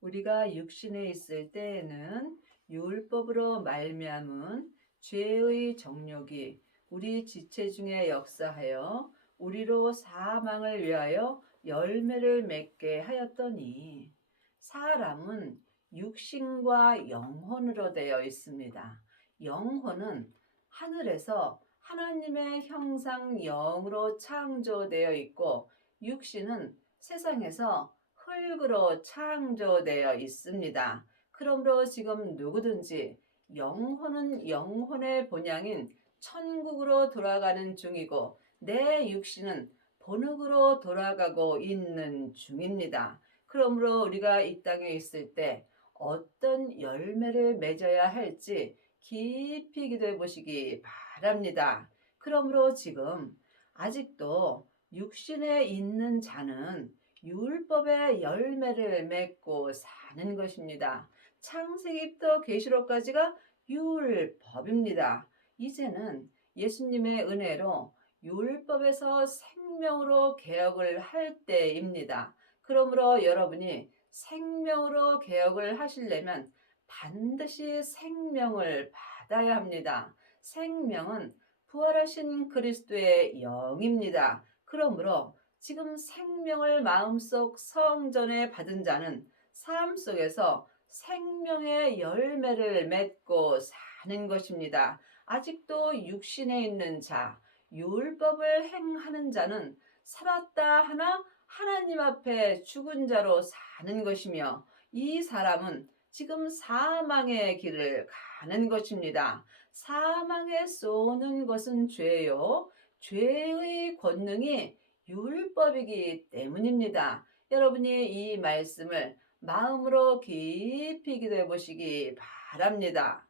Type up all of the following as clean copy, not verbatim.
우리가 육신에 있을 때에는 율법으로 말미암은 죄의 정욕이 우리 지체 중에 역사하여 우리로 사망을 위하여 열매를 맺게 하였더니 사람은 육신과 영혼으로 되어 있습니다. 영혼은 하늘에서 하나님의 형상 영으로 창조되어 있고 육신은 세상에서 흙으로 창조되어 있습니다. 그러므로 지금 누구든지 영혼은 영혼의 본향인 천국으로 돌아가는 중이고 내 육신은 본흙으로 돌아가고 있는 중입니다. 그러므로 우리가 이 땅에 있을 때 어떤 열매를 맺어야 할지 깊이 기도해 보시기 바랍니다. 그러므로 지금 아직도 육신에 있는 자는 율법의 열매를 맺고 사는 것입니다. 창세기부터 계시록까지가 율법입니다. 이제는 예수님의 은혜로 율법에서 생명으로 개혁을 할 때입니다. 그러므로 여러분이 생명으로 개혁을 하시려면 반드시 생명을 받아야 합니다. 생명은 부활하신 그리스도의 영입니다. 그러므로 지금 생명을 마음속 성전에 받은 자는 삶 속에서 생명의 열매를 맺고 사는 것입니다. 아직도 육신에 있는 자, 율법을 행하는 자는 살았다 하나 하나님 앞에 죽은 자로 사는 것이며 이 사람은 지금 사망의 길을 가는 것입니다. 사망에 쏘는 것은 죄요. 죄의 권능이 율법이기 때문입니다. 여러분이 이 말씀을 마음으로 깊이 기도해 보시기 바랍니다.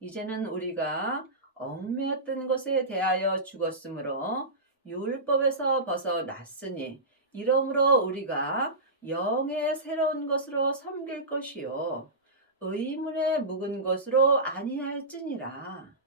이제는 우리가 얽매였던 것에 대하여 죽었으므로 율법에서 벗어났으니 이러므로 우리가 영의 새로운 것으로 섬길 것이요 의문에 묵은 것으로 아니할지니라.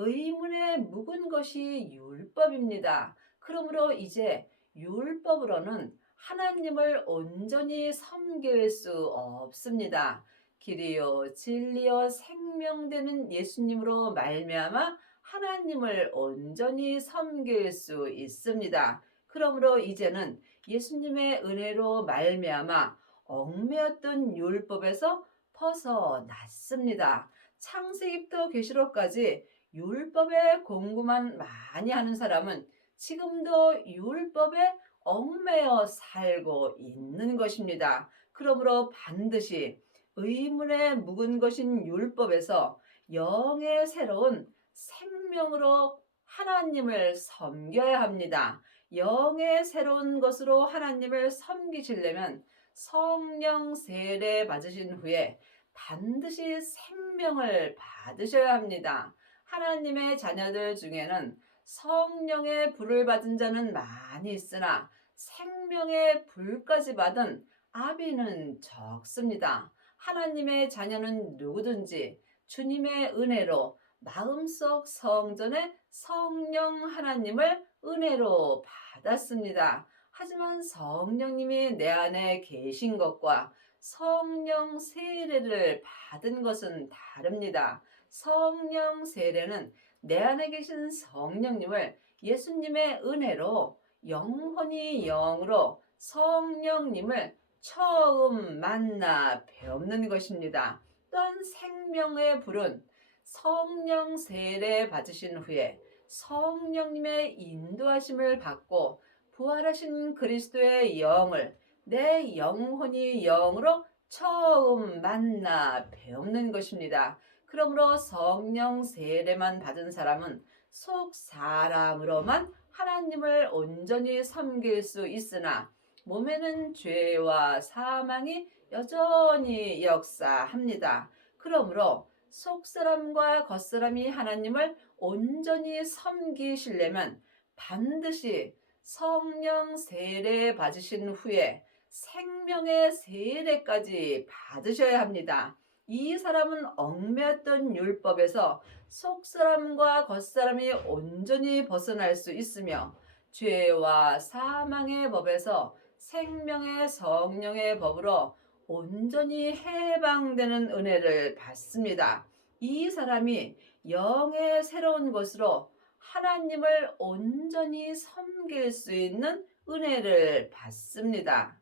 의문에 묵은 것이 율법입니다. 그러므로 이제 율법으로는 하나님을 온전히 섬길 수 없습니다. 길이요 진리요 생명되는 예수님으로 말미암아 하나님을 온전히 섬길 수 있습니다. 그러므로 이제는 예수님의 은혜로 말미암아 얽매였던 율법에서 벗어났습니다. 창세기부터 계시록까지 율법의 공부만 많이 하는 사람은 지금도 율법에 얽매여 살고 있는 것입니다. 그러므로 반드시 의문에 묵은 것인 율법에서 영의 새로운 생명으로 하나님을 섬겨야 합니다. 영의 새로운 것으로 하나님을 섬기시려면 성령 세례 받으신 후에 반드시 생명을 받으셔야 합니다. 하나님의 자녀들 중에는 성령의 불을 받은 자는 많이 있으나 생명의 불까지 받은 아비는 적습니다. 하나님의 자녀는 누구든지 주님의 은혜로 마음속 성전에 성령 하나님을 은혜로 받았습니다. 하지만 성령님이 내 안에 계신 것과 성령 세례를 받은 것은 다릅니다. 성령 세례는 내 안에 계신 성령님을 예수님의 은혜로 영혼이 영으로 성령님을 처음 만나 배우는 것입니다. 또한 생명의 불은 성령 세례 받으신 후에 성령님의 인도하심을 받고 부활하신 그리스도의 영을 내 영혼이 영으로 처음 만나 배우는 것입니다. 그러므로 성령 세례만 받은 사람은 속 사람으로만 하나님을 온전히 섬길 수 있으나 몸에는 죄와 사망이 여전히 역사합니다. 그러므로 속사람과 겉사람이 하나님을 온전히 섬기시려면 반드시 성령 세례 받으신 후에 생명의 세례까지 받으셔야 합니다. 이 사람은 얽매였던 율법에서 속사람과 겉사람이 온전히 벗어날 수 있으며 죄와 사망의 법에서 생명의 성령의 법으로 온전히 해방되는 은혜를 받습니다. 이 사람이 영의 새로운 것으로 하나님을 온전히 섬길 수 있는 은혜를 받습니다.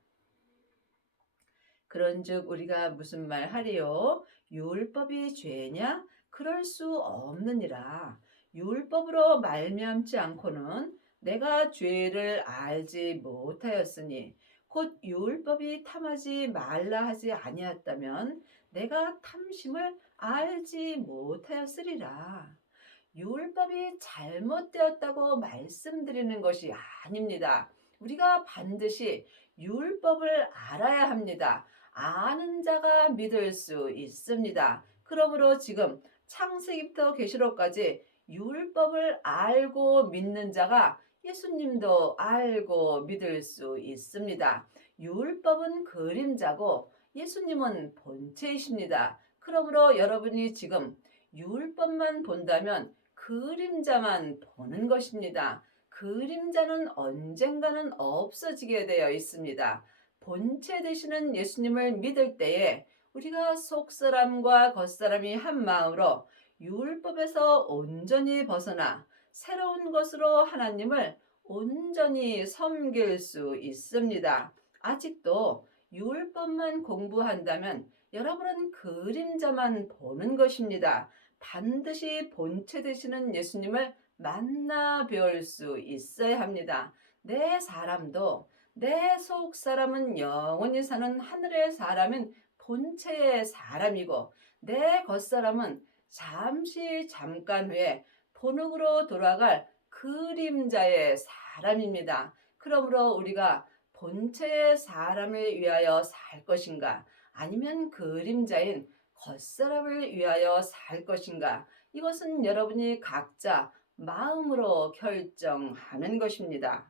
그런즉 우리가 무슨 말 하리요? 율법이 죄냐? 그럴 수 없느니라. 율법으로 말미암지 않고는 내가 죄를 알지 못하였으니 곧 율법이 탐하지 말라 하지 아니었다면 내가 탐심을 알지 못하였으리라. 율법이 잘못되었다고 말씀드리는 것이 아닙니다. 우리가 반드시 율법을 알아야 합니다. 아는 자가 믿을 수 있습니다. 그러므로 지금 창세기부터 계시록까지 율법을 알고 믿는 자가 예수님도 알고 믿을 수 있습니다. 율법은 그림자고 예수님은 본체이십니다. 그러므로 여러분이 지금 율법만 본다면 그림자만 보는 것입니다. 그림자는 언젠가는 없어지게 되어 있습니다. 본체 되시는 예수님을 믿을 때에 우리가 속사람과 겉사람이 한 마음으로 율법에서 온전히 벗어나 새로운 것으로 하나님을 온전히 섬길 수 있습니다. 아직도 율법만 공부한다면 여러분은 그림자만 보는 것입니다. 반드시 본체 되시는 예수님을 만나 배울 수 있어야 합니다. 내 사람도 내 속 사람은 영원히 사는 하늘의 사람은 본체의 사람이고 내 겉사람은 잠깐 후에 본흙으로 돌아갈 그림자의 사람입니다. 그러므로 우리가 본체의 사람을 위하여 살 것인가 아니면 그림자인 겉사람을 위하여 살 것인가? 이것은 여러분이 각자 마음으로 결정하는 것입니다.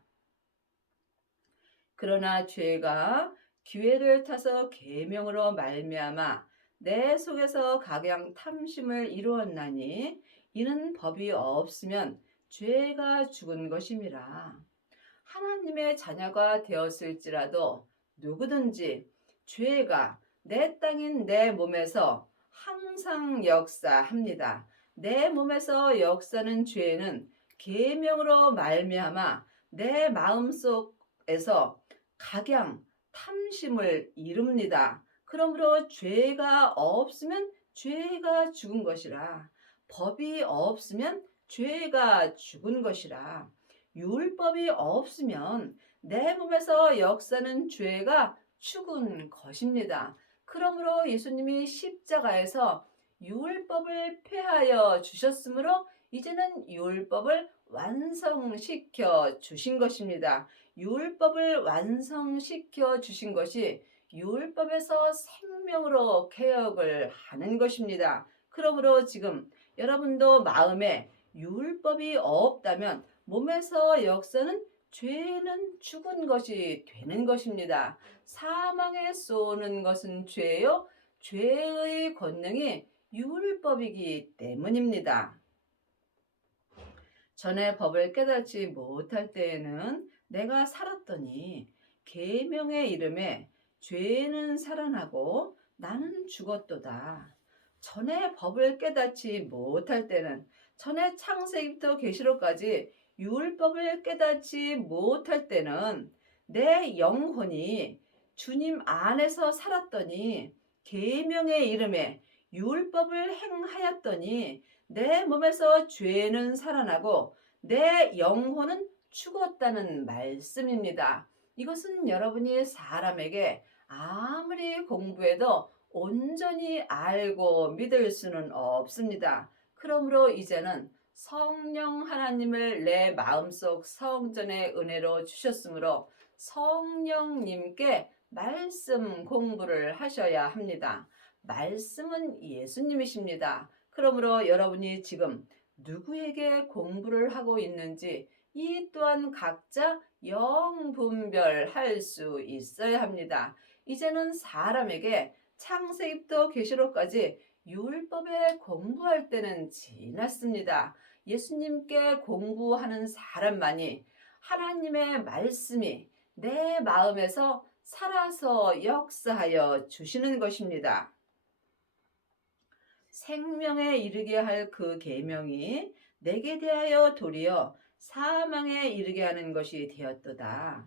그러나 죄가 기회를 타서 계명으로 말미암아 내 속에서 각양 탐심을 이루었나니 이는 법이 없으면 죄가 죽은 것임이라. 하나님의 자녀가 되었을지라도 누구든지 죄가 내 땅인 내 몸에서 항상 역사합니다. 내 몸에서 역사는 죄는 계명으로 말미암아 내 마음속에서 각양 탐심을 이룹니다. 그러므로 죄가 없으면 죄가 죽은 것이라. 법이 없으면 죄가 죽은 것이라. 율법이 없으면 내 몸에서 역사는 죄가 죽은 것입니다. 그러므로 예수님이 십자가에서 율법을 폐하여 주셨으므로 이제는 율법을 완성시켜 주신 것입니다. 율법을 완성시켜 주신 것이 율법에서 생명으로 개혁을 하는 것입니다. 그러므로 지금 여러분도 마음에 율법이 없다면 몸에서 역사는 죄는 죽은 것이 되는 것입니다. 사망에 쏘는 것은 죄요. 죄의 권능이 율법이기 때문입니다. 전에 법을 깨닫지 못할 때에는 내가 살았더니 계명의 이름에 죄는 살아나고 나는 죽었도다. 전에 법을 깨닫지 못할 때는 전에 창세기부터 계시록까지 율법을 깨닫지 못할 때는 내 영혼이 주님 안에서 살았더니 계명의 이름에 율법을 행하였더니 내 몸에서 죄는 살아나고 내 영혼은 죽었다는 말씀입니다. 이것은 여러분이 사람에게 아무리 공부해도 온전히 알고 믿을 수는 없습니다. 그러므로 이제는 성령 하나님을 내 마음속 성전의 은혜로 주셨으므로 성령님께 말씀 공부를 하셔야 합니다. 말씀은 예수님이십니다. 그러므로 여러분이 지금 누구에게 공부를 하고 있는지 이 또한 각자 영분별할 수 있어야 합니다. 이제는 사람에게 창세기부터 계시록까지 율법에 공부할 때는 지났습니다. 예수님께 공부하는 사람만이 하나님의 말씀이 내 마음에서 살아서 역사하여 주시는 것입니다. 생명에 이르게 할 그 계명이 내게 대하여 도리어 사망에 이르게 하는 것이 되었도다.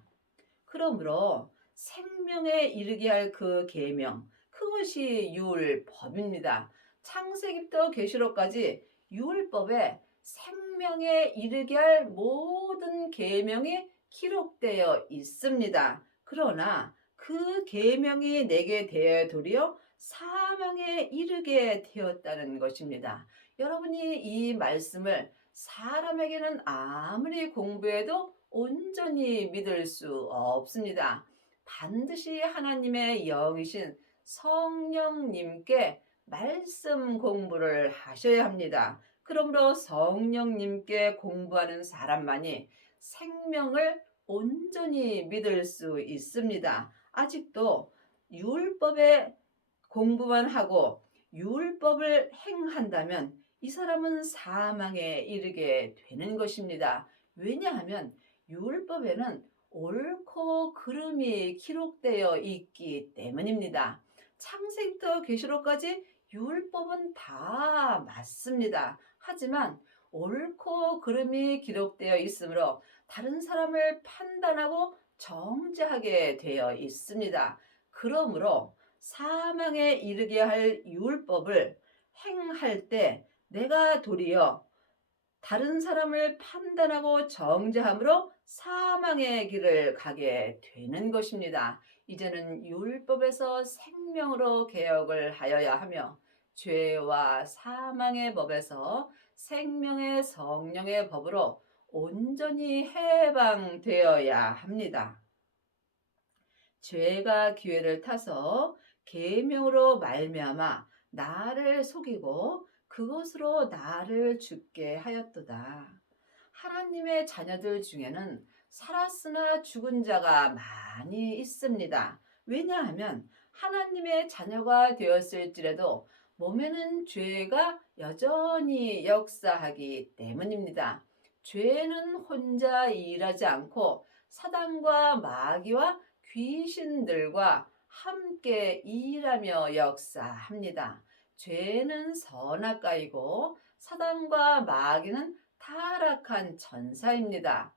그러므로 생명에 이르게 할 그 계명, 그것이 율법입니다. 창세기부터 계시록까지 율법에 생명에 이르게 할 모든 계명이 기록되어 있습니다. 그러나 그 계명이 내게 대하여 도리어 사망에 이르게 되었다는 것입니다. 여러분이 이 말씀을 사람에게는 아무리 공부해도 온전히 믿을 수 없습니다. 반드시 하나님의 영이신 성령님께 말씀 공부를 하셔야 합니다. 그러므로 성령님께 공부하는 사람만이 생명을 온전히 믿을 수 있습니다. 아직도 율법의 공부만 하고 율법을 행한다면 이 사람은 사망에 이르게 되는 것입니다. 왜냐하면 율법에는 옳고 그름이 기록되어 있기 때문입니다. 창세기부터 계시록까지 율법은 다 맞습니다. 하지만 옳고 그름이 기록되어 있으므로 다른 사람을 판단하고 정죄하게 되어 있습니다. 그러므로 사망에 이르게 할 율법을 행할 때 내가 도리어 다른 사람을 판단하고 정죄함으로 사망의 길을 가게 되는 것입니다. 이제는 율법에서 생명으로 개혁을 하여야 하며 죄와 사망의 법에서 생명의 성령의 법으로 온전히 해방되어야 합니다. 죄가 기회를 타서 계명으로 말미암아 나를 속이고 그것으로 나를 죽게 하였도다. 하나님의 자녀들 중에는 살았으나 죽은 자가 많이 있습니다. 왜냐하면 하나님의 자녀가 되었을지라도 몸에는 죄가 여전히 역사하기 때문입니다. 죄는 혼자 일하지 않고 사단과 마귀와 귀신들과 함께 일하며 역사합니다. 죄는 선악가이고 사단과 마귀는 타락한 천사입니다.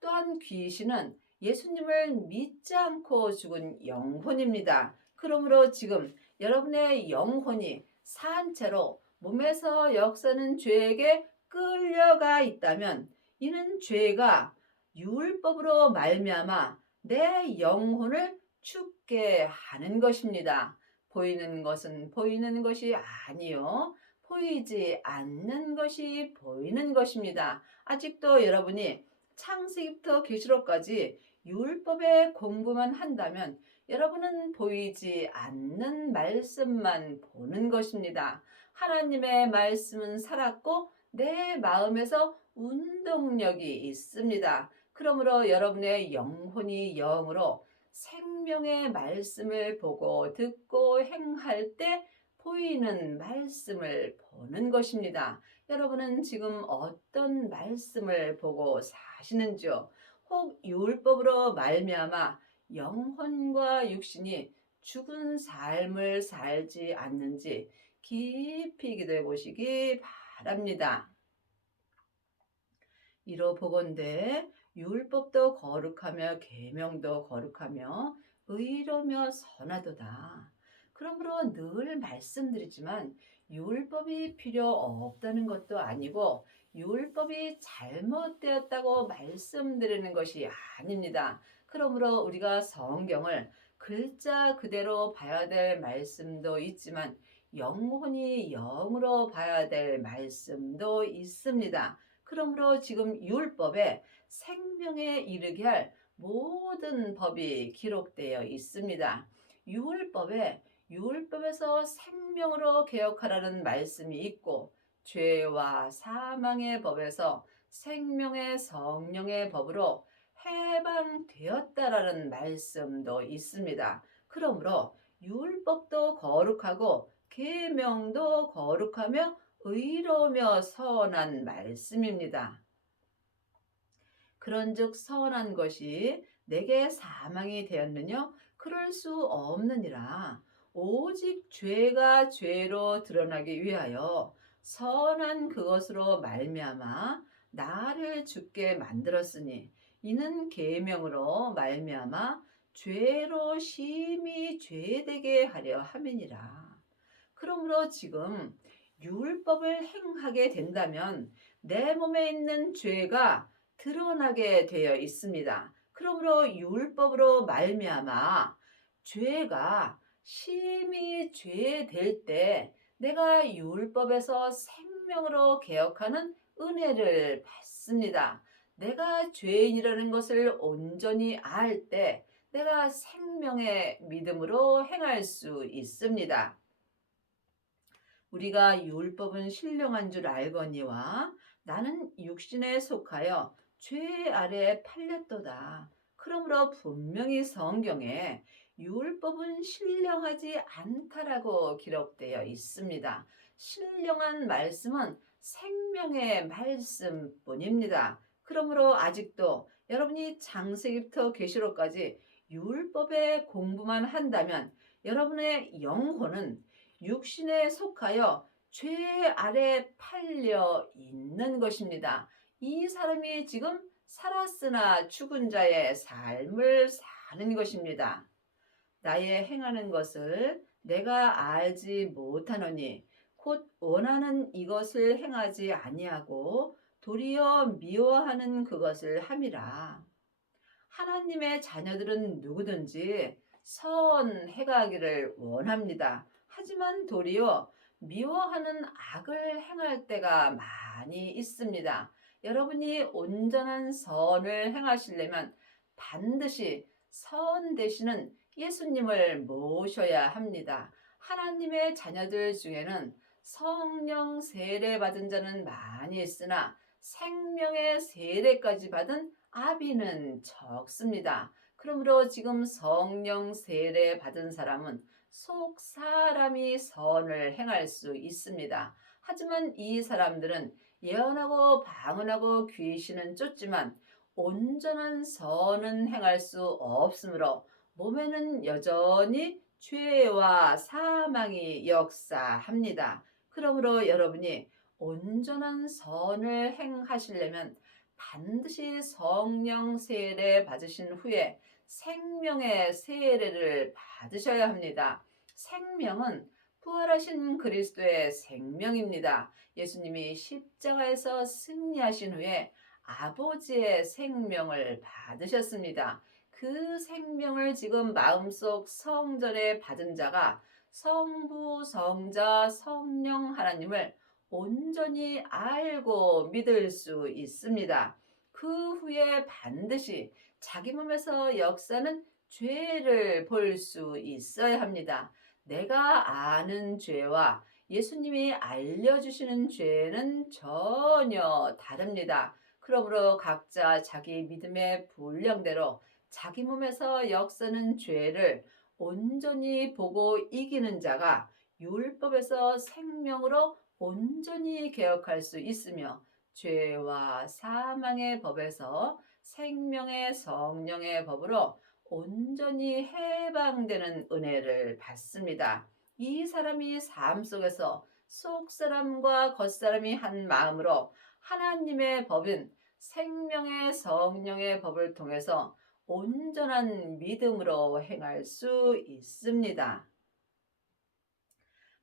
또한 귀신은 예수님을 믿지 않고 죽은 영혼입니다. 그러므로 지금 여러분의 영혼이 산 채로 몸에서 역사는 죄에게 끌려가 있다면 이는 죄가 율법으로 말미암아 내 영혼을 죽게 하는 것입니다. 보이는 것은 보이는 것이 아니요 보이지 않는 것이 보이는 것입니다. 아직도 여러분이 창세기부터 계시록까지 율법의 공부만 한다면 여러분은 보이지 않는 말씀만 보는 것입니다. 하나님의 말씀은 살았고 내 마음에서 운동력이 있습니다. 그러므로 여러분의 영혼이 영으로 생명의 말씀을 보고 듣고 행할 때 보이는 말씀을 보는 것입니다. 여러분은 지금 어떤 말씀을 보고 사시는지요? 혹 율법으로 말미암아 영혼과 육신이 죽은 삶을 살지 않는지 깊이 기도해 보시기 바랍니다. 이로 보건대 율법도 거룩하며 계명도 거룩하며 의로며 선하도다. 그러므로 늘 말씀드리지만 율법이 필요 없다는 것도 아니고 율법이 잘못되었다고 말씀드리는 것이 아닙니다. 그러므로 우리가 성경을 글자 그대로 봐야 될 말씀도 있지만 영혼이 영으로 봐야 될 말씀도 있습니다. 그러므로 지금 율법에 생명에 이르게 할 모든 법이 기록되어 있습니다. 율법에서 생명으로 개혁하라는 말씀이 있고 죄와 사망의 법에서 생명의 성령의 법으로 해방되었다라는 말씀도 있습니다. 그러므로 율법도 거룩하고 계명도 거룩하며 의로우며 선한 말씀입니다. 그런즉 선한 것이 내게 사망이 되었느냐? 그럴 수 없느니라. 오직 죄가 죄로 드러나기 위하여 선한 그것으로 말미암아 나를 죽게 만들었으니 이는 계명으로 말미암아 죄로 심히 죄되게 하려 함이니라. 그러므로 지금 율법을 행하게 된다면 내 몸에 있는 죄가 드러나게 되어 있습니다. 그러므로 율법으로 말미암아 죄가 심히 죄될 때 내가 율법에서 생명으로 개혁하는 은혜를 받습니다. 내가 죄인이라는 것을 온전히 알 때 내가 생명의 믿음으로 행할 수 있습니다. 우리가 율법은 신령한 줄 알거니와 나는 육신에 속하여 죄 아래 팔렸도다. 그러므로 분명히 성경에 율법은 신령하지 않다라고 기록되어 있습니다. 신령한 말씀은 생명의 말씀뿐입니다. 그러므로 아직도 여러분이 창세기부터 계시록까지 율법의 공부만 한다면 여러분의 영혼은 육신에 속하여 죄 아래 팔려 있는 것입니다. 이 사람이 지금 살았으나 죽은 자의 삶을 사는 것입니다. 나의 행하는 것을 내가 알지 못하노니 곧 원하는 이것을 행하지 아니하고 도리어 미워하는 그것을 함이라. 하나님의 자녀들은 누구든지 선행하기를 원합니다. 하지만 도리어 미워하는 악을 행할 때가 많이 있습니다. 여러분이 온전한 선을 행하시려면 반드시 선 되시는 예수님을 모셔야 합니다. 하나님의 자녀들 중에는 성령 세례 받은 자는 많이 있으나 생명의 세례까지 받은 아비는 적습니다. 그러므로 지금 성령 세례 받은 사람은 속 사람이 선을 행할 수 있습니다. 하지만 이 사람들은 예언하고 방언하고 귀신은 쫓지만 온전한 선은 행할 수 없으므로 몸에는 여전히 죄와 사망이 역사합니다. 그러므로 여러분이 온전한 선을 행하시려면 반드시 성령 세례 받으신 후에 생명의 세례를 받으셔야 합니다. 생명은 부활하신 그리스도의 생명입니다. 예수님이 십자가에서 승리하신 후에 아버지의 생명을 받으셨습니다. 그 생명을 지금 마음속 성전에 받은 자가 성부, 성자, 성령 하나님을 온전히 알고 믿을 수 있습니다. 그 후에 반드시 자기 몸에서 역사는 죄를 볼 수 있어야 합니다. 내가 아는 죄와 예수님이 알려주시는 죄는 전혀 다릅니다. 그러므로 각자 자기 믿음의 분량대로 자기 몸에서 역사는 죄를 온전히 보고 이기는 자가 율법에서 생명으로 온전히 개혁할 수 있으며 죄와 사망의 법에서 생명의 성령의 법으로 온전히 해방되는 은혜를 받습니다. 이 사람이 삶 속에서 속사람과 겉사람이 한 마음으로 하나님의 법인 생명의 성령의 법을 통해서 온전한 믿음으로 행할 수 있습니다.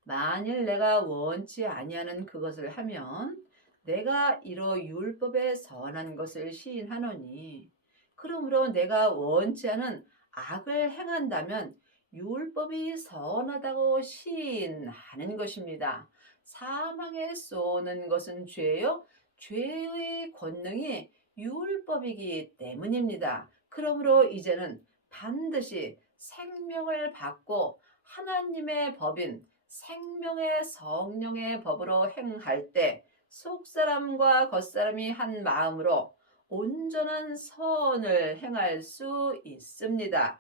만일 내가 원치 아니하는 그것을 하면 내가 이로 율법에 선한 것을 시인하노니 그러므로 내가 원치 않은 악을 행한다면 율법이 선하다고 시인하는 것입니다. 사망에 쏘는 것은 죄요. 죄의 권능이 율법이기 때문입니다. 그러므로 이제는 반드시 생명을 받고 하나님의 법인 생명의 성령의 법으로 행할 때 속사람과 겉사람이 한 마음으로 온전한 선을 행할 수 있습니다.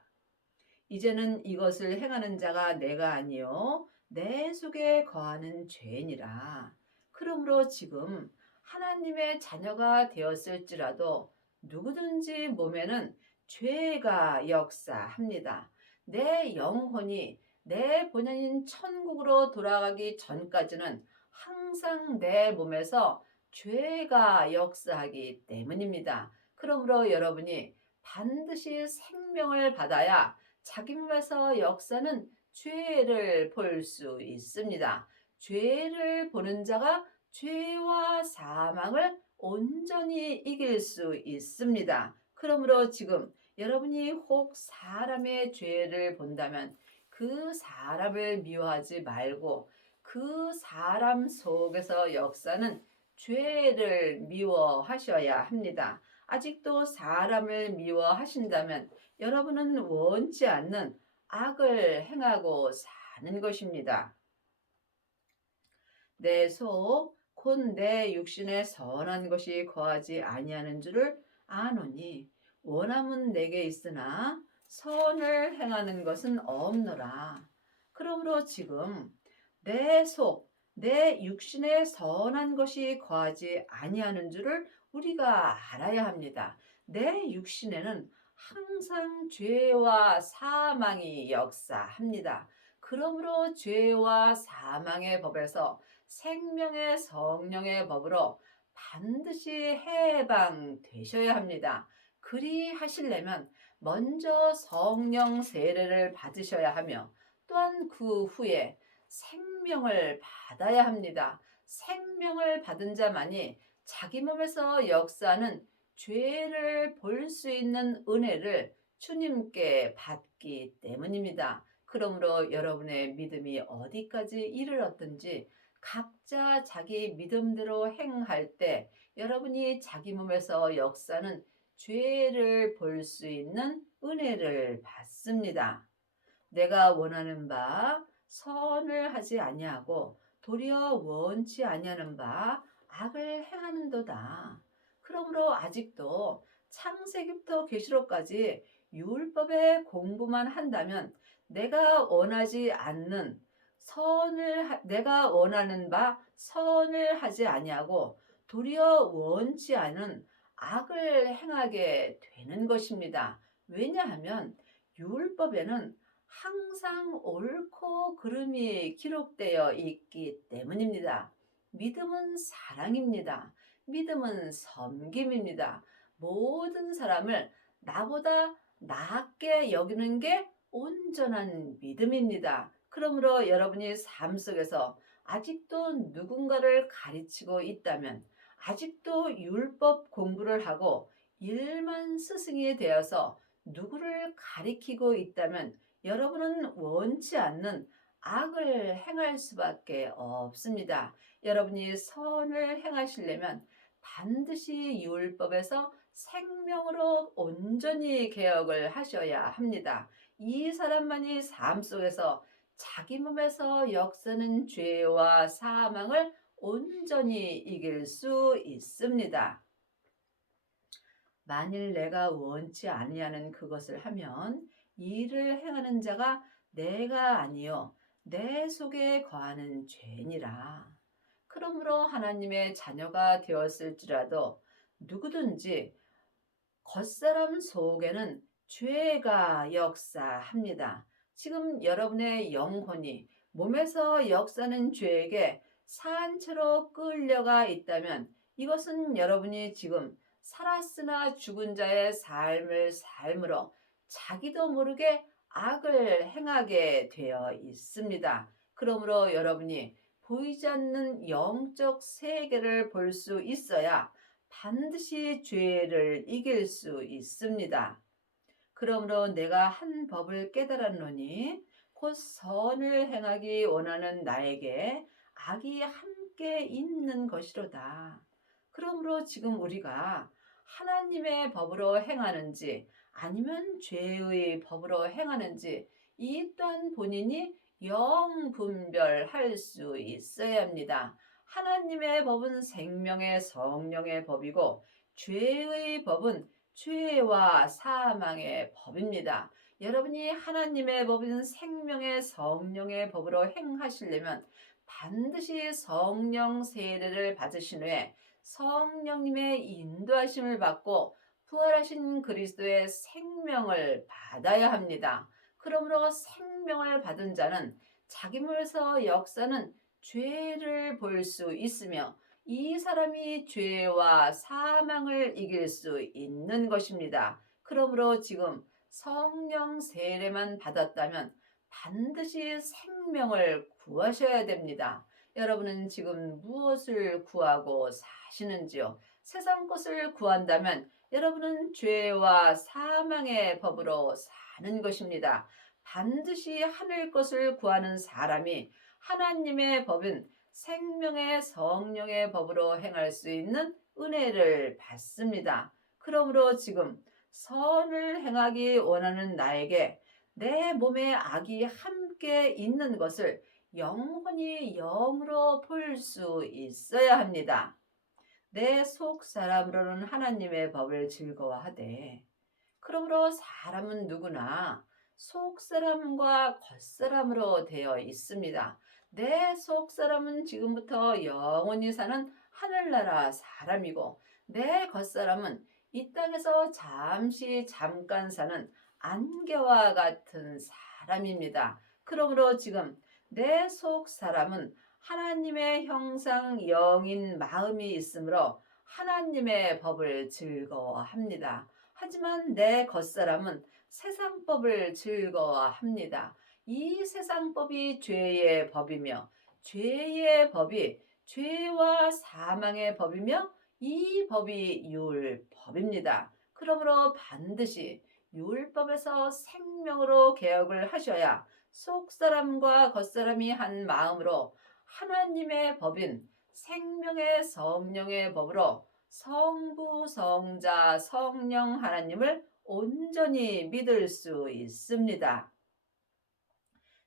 이제는 이것을 행하는 자가 내가 아니요 내 속에 거하는 죄니라. 그러므로 지금 하나님의 자녀가 되었을지라도 누구든지 몸에는 죄가 역사합니다. 내 영혼이 내 본연인 천국으로 돌아가기 전까지는 항상 내 몸에서 죄가 역사하기 때문입니다. 그러므로 여러분이 반드시 생명을 받아야 자기 몸에서 역사는 죄를 볼 수 있습니다. 죄를 보는 자가 죄와 사망을 온전히 이길 수 있습니다. 그러므로 지금 여러분이 혹 사람의 죄를 본다면 그 사람을 미워하지 말고 그 사람 속에서 역사는 죄를 미워하셔야 합니다. 아직도 사람을 미워하신다면 여러분은 원치 않는 악을 행하고 사는 것입니다. 내 속 곧 내 육신에 선한 것이 거하지 아니하는 줄을 아노니 원함은 내게 있으나 선을 행하는 것은 없노라. 그러므로 지금 내 속, 내 육신에 선한 것이 거하지 아니하는 줄을 우리가 알아야 합니다. 내 육신에는 항상 죄와 사망이 역사합니다. 그러므로 죄와 사망의 법에서 생명의 성령의 법으로 반드시 해방되셔야 합니다. 그리하시려면 먼저 성령 세례를 받으셔야 하며 또한 그 후에 생명을 받아야 합니다. 생명을 받은 자만이 자기 몸에서 역사하는 죄를 볼 수 있는 은혜를 주님께 받기 때문입니다. 그러므로 여러분의 믿음이 어디까지 이르렀든지 각자 자기 믿음대로 행할 때 여러분이 자기 몸에서 역사는 죄를 볼 수 있는 은혜를 받습니다. 내가 원하는 바 선을 하지 아니하고 도리어 원치 아니하는 바 악을 행하는도다. 그러므로 아직도 창세기부터 계시록까지 율법의 공부만 한다면 내가 원하지 않는 내가 원하는 바 선을 하지 아니하고 도리어 원치 않은 악을 행하게 되는 것입니다. 왜냐하면 율법에는 항상 옳고 그름이 기록되어 있기 때문입니다. 믿음은 사랑입니다. 믿음은 섬김입니다. 모든 사람을 나보다 낫게 여기는 게 온전한 믿음입니다. 그러므로 여러분이 삶 속에서 아직도 누군가를 가르치고 있다면, 아직도 율법 공부를 하고 일만 스승이 되어서 누구를 가리키고 있다면 여러분은 원치 않는 악을 행할 수밖에 없습니다. 여러분이 선을 행하시려면 반드시 율법에서 생명으로 온전히 개혁을 하셔야 합니다. 이 사람만이 삶 속에서 자기 몸에서 역사는 죄와 사망을 온전히 이길 수 있습니다. 만일 내가 원치 아니하는 그것을 하면 이를 행하는 자가 내가 아니요 내 속에 거하는 죄니라. 그러므로 하나님의 자녀가 되었을지라도 누구든지 겉사람 속에는 죄가 역사합니다. 지금 여러분의 영혼이 몸에서 역사는 죄에게 산채로 끌려가 있다면 이것은 여러분이 지금 살았으나 죽은 자의 삶을 삶으로 자기도 모르게 악을 행하게 되어 있습니다. 그러므로 여러분이 보이지 않는 영적 세계를 볼 수 있어야 반드시 죄를 이길 수 있습니다. 그러므로 내가 한 법을 깨달았노니 곧 선을 행하기 원하는 나에게 악이 함께 있는 것이로다. 그러므로 지금 우리가 하나님의 법으로 행하는지 아니면 죄의 법으로 행하는지 이 또한 본인이 영분별할 수 있어야 합니다. 하나님의 법은 생명의 성령의 법이고 죄의 법은 죄와 사망의 법입니다. 여러분이 하나님의 법인 생명의 성령의 법으로 행하시려면 반드시 성령 세례를 받으신 후에 성령님의 인도하심을 받고 부활하신 그리스도의 생명을 받아야 합니다. 그러므로 생명을 받은 자는 자기 몸에서 역사는 죄를 볼 수 있으며 이 사람이 죄와 사망을 이길 수 있는 것입니다. 그러므로 지금 성령 세례만 받았다면 반드시 생명을 구하셔야 됩니다. 여러분은 지금 무엇을 구하고 사시는지요? 세상 것을 구한다면 여러분은 죄와 사망의 법으로 사는 것입니다. 반드시 하늘 것을 구하는 사람이 하나님의 법은 생명의 성령의 법으로 행할 수 있는 은혜를 받습니다. 그러므로 지금 선을 행하기 원하는 나에게 내 몸에 악이 함께 있는 것을 영원히 영으로 볼 수 있어야 합니다. 내 속 사람으로는 하나님의 법을 즐거워하되 그러므로 사람은 누구나 속사람과 겉사람으로 되어 있습니다. 내 속사람은 지금부터 영원히 사는 하늘나라 사람이고 내 겉사람은 이 땅에서 잠깐 사는 안개와 같은 사람입니다. 그러므로 지금 내 속사람은 하나님의 형상 영인 마음이 있으므로 하나님의 법을 즐거워합니다. 하지만 내 겉사람은 세상법을 즐거워합니다. 이 세상법이 죄의 법이며 죄의 법이 죄와 사망의 법이며 이 법이 율법입니다. 그러므로 반드시 율법에서 생명으로 개혁을 하셔야 속사람과 겉사람이 한 마음으로 하나님의 법인 생명의 성령의 법으로 성부, 성자, 성령 하나님을 온전히 믿을 수 있습니다.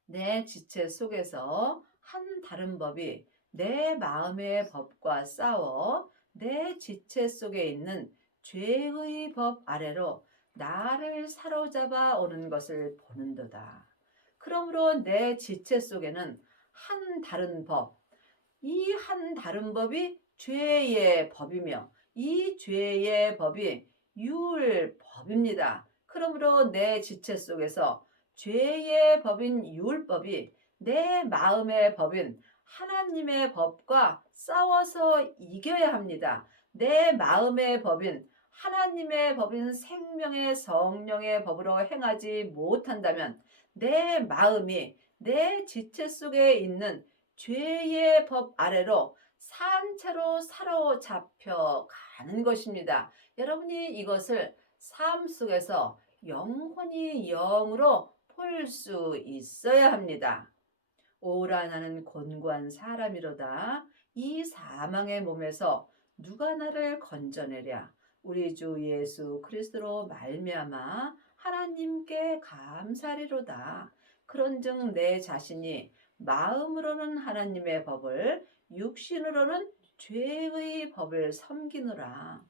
내 지체 속에서 한 다른 법이 내 마음의 법과 싸워 내 지체 속에 있는 죄의 법 아래로 나를 사로잡아 오는 것을 보는도다. 그러므로 내 지체 속에는 한 다른 법, 이 한 다른 법이 죄의 법이며 이 죄의 법이 율법입니다. 그러므로 내 지체 속에서 죄의 법인 율법이 내 마음의 법인 하나님의 법과 싸워서 이겨야 합니다. 내 마음의 법인 하나님의 법인 생명의 성령의 법으로 행하지 못한다면 내 마음이 내 지체 속에 있는 죄의 법 아래로 산채로 사로잡혀 가는 것입니다. 여러분이 이것을 삶 속에서 영혼이 영으로 볼 수 있어야 합니다. 오라 나는 곤고한 사람이로다. 이 사망의 몸에서 누가 나를 건져내랴. 우리 주 예수 그리스도로 말미암아 하나님께 감사리로다. 그런즉 내 자신이 마음으로는 하나님의 법을 육신으로는 죄의 법을 섬기노라.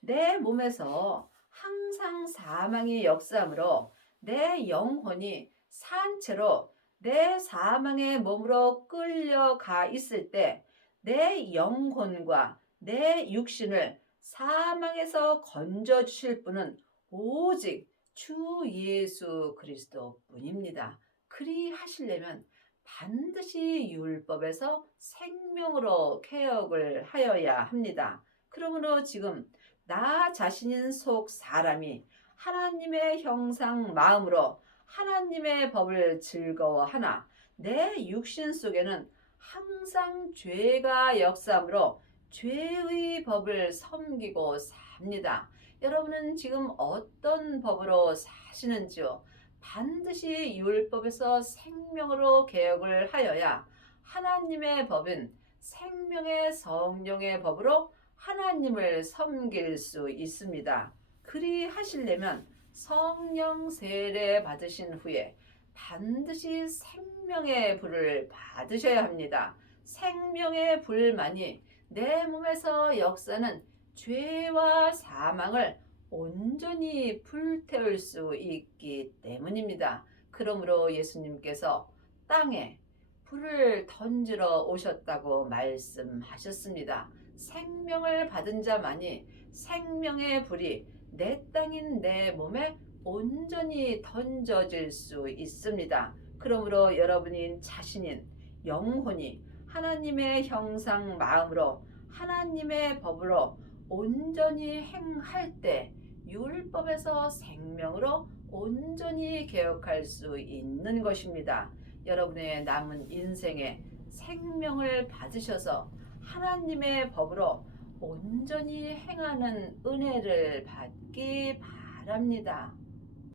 내 몸에서 항상 사망이 역사하므로 내 영혼이 산채로 내 사망의 몸으로 끌려가 있을 때 내 영혼과 내 육신을 사망에서 건져 주실 분은 오직 주 예수 그리스도 뿐입니다. 그리 하시려면 반드시 율법에서 생명으로 개혁을 하여야 합니다. 그러므로 지금 나 자신인 속 사람이 하나님의 형상 마음으로 하나님의 법을 즐거워하나 내 육신 속에는 항상 죄가 역사함으로 죄의 법을 섬기고 삽니다. 여러분은 지금 어떤 법으로 사시는지요? 반드시 율법에서 생명으로 개혁을 하여야 하나님의 법은 생명의 성령의 법으로 하나님을 섬길 수 있습니다. 그리 하시려면 성령 세례 받으신 후에 반드시 생명의 불을 받으셔야 합니다. 생명의 불만이 내 몸에서 역사는 죄와 사망을 온전히 불태울 수 있기 때문입니다. 그러므로 예수님께서 땅에 불을 던지러 오셨다고 말씀하셨습니다. 생명을 받은 자만이 생명의 불이 내 땅인 내 몸에 온전히 던져질 수 있습니다. 그러므로 여러분인 자신인 영혼이 하나님의 형상 마음으로 하나님의 법으로 온전히 행할 때 율법에서 생명으로 온전히 개혁할 수 있는 것입니다. 여러분의 남은 인생에 생명을 받으셔서 하나님의 법으로 온전히 행하는 은혜를 받기 바랍니다.